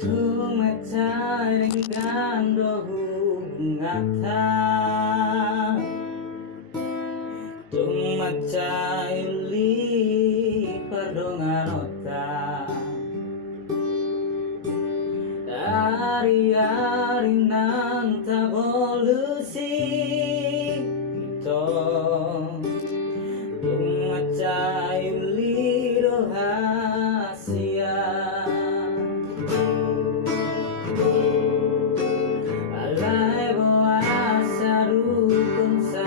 Tumecai dengan dohu ngata Tumecai li perdongan otak Hari-hari nang tabolusi Ito Tumecai li rahasia Alay bawa sarukun sa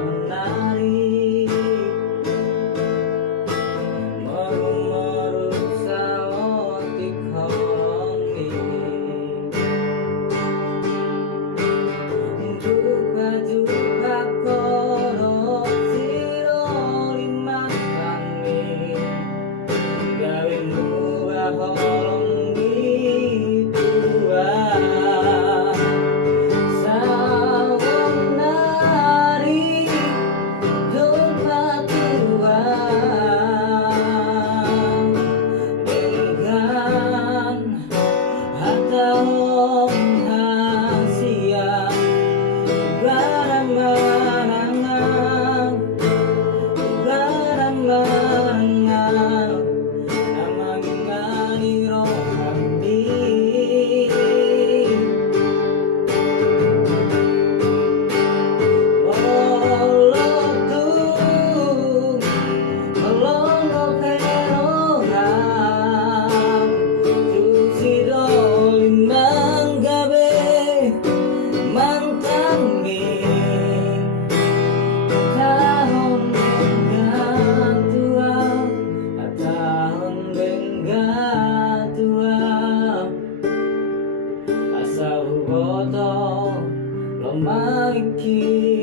unari Moru-moru sa otik hongi Jupa-jupa korok siro limang tangi Gawin mubah holong gitu Maiki